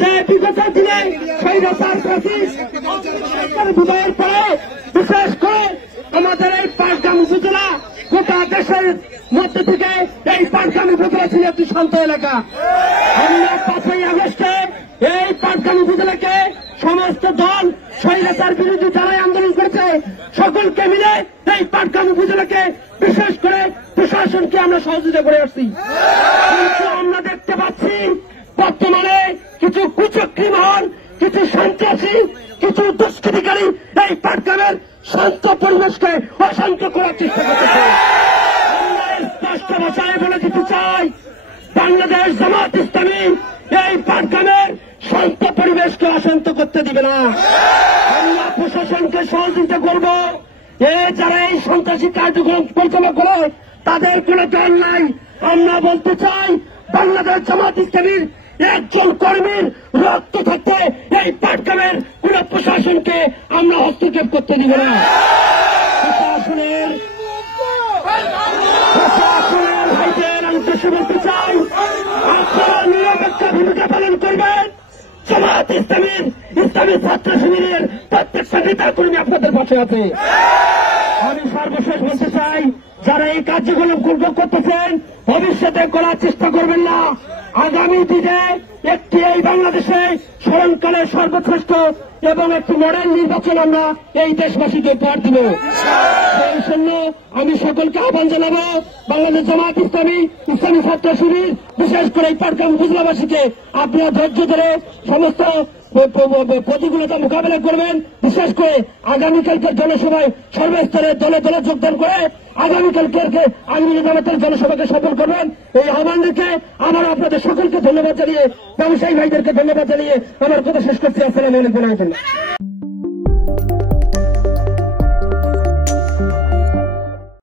যে বিগত দিনে স্বৈরাচার বিজয়ের পরে বিশেষ করে আমাদের এই পাটগ্রাম উপজেলা গোটা দেশের মধ্যে থেকে এই পাটগ্রাম উপজেলা ছিল একটি শান্ত এলাকা। আমরা 5ই আগস্টে এই পাটগ্রাম উপজেলাকে সমস্ত দল স্বৈরাচার বিরোধী যারাই আন্দোলন করেছে সকলকে মিলে এই পাটগ্রাম উপজেলাকে বিশেষ করে প্রশাসনকে আমরা সহযোগিতা করে আসছি। কিন্তু আমরা দেখতে পাচ্ছি বর্তমানে কিছু কুচক্রী মহল, কিছু সন্ত্রাসী, কিছু দুষ্কৃতিকারী এই পাটগ্রামের শান্ত পরিবেশকে অশান্ত করার চেষ্টা করতেছে। আমরা স্পষ্ট ভাষায় বলে দিতে চাই, বাংলাদেশ জামাত ইসলামী এই পাটগ্রামের শান্ত পরিবেশকে অশান্ত করতে দিবে না। আমরা প্রশাসনকে সহযোগিতা করব। যারা এই সন্ত্রাসী কার্যক্রম পরিচালনা করে তাদের কোন দল নাই। আমরা বলতে চাই, বাংলাদেশ জামাত ইসলামীর একজন কর্মীর রক্ত থাকতে এই পাটগ্রামের কোন প্রশাসনকে আমরা হস্তক্ষেপ করতে দিব না। প্রশাসনের ভাইদের আমি দেশে বলতে চাই, আপনারা নিরপেক্ষ ভূমিকা পালন করবেন। জামাত ইসলামীর ইসলামী ছাত্র শিবিরের প্রত্যেকটা নেতা কর্মী আপনাদের পাশে আছে। আমি সর্বশেষ বলতে চাই, যারা এই কার্যক্রম করতেছেন ভবিষ্যতে করার চেষ্টা করবেন না। আগামী দিনে একটি এই বাংলাদেশে স্মরণকালের সর্বশ্রেষ্ঠ এবং একটি মডেল নির্বাচন আমরা এই দেশবাসীকে উপহার দিব। সেই জন্য আমি সকলকে আহ্বান জানাবো, বাংলাদেশ জামাত ইসলামী ইসলামী ছাত্র শিবির বিশেষ করে এই পাটগ্রাম উপজেলাবাসীকে আপনারা ধৈর্য ধরে সমস্ত প্রতিকূলতা মোকাবেলা করবেন। বিশেষ করে আগামীকালকের জনসভায় সর্বস্তরের দলে দলে যোগদান করে আগামীকালকে আগামী জামাতের জনসভাকে সফল করবেন। এই আহ্বান রেখে আমার আপনাদের সকলকে ধন্যবাদ জানিয়ে, ব্যবসায়ী ভাইদেরকে ধন্যবাদ জানিয়ে আমার কথা শেষ করছি। আসসালামু আলাইকুম।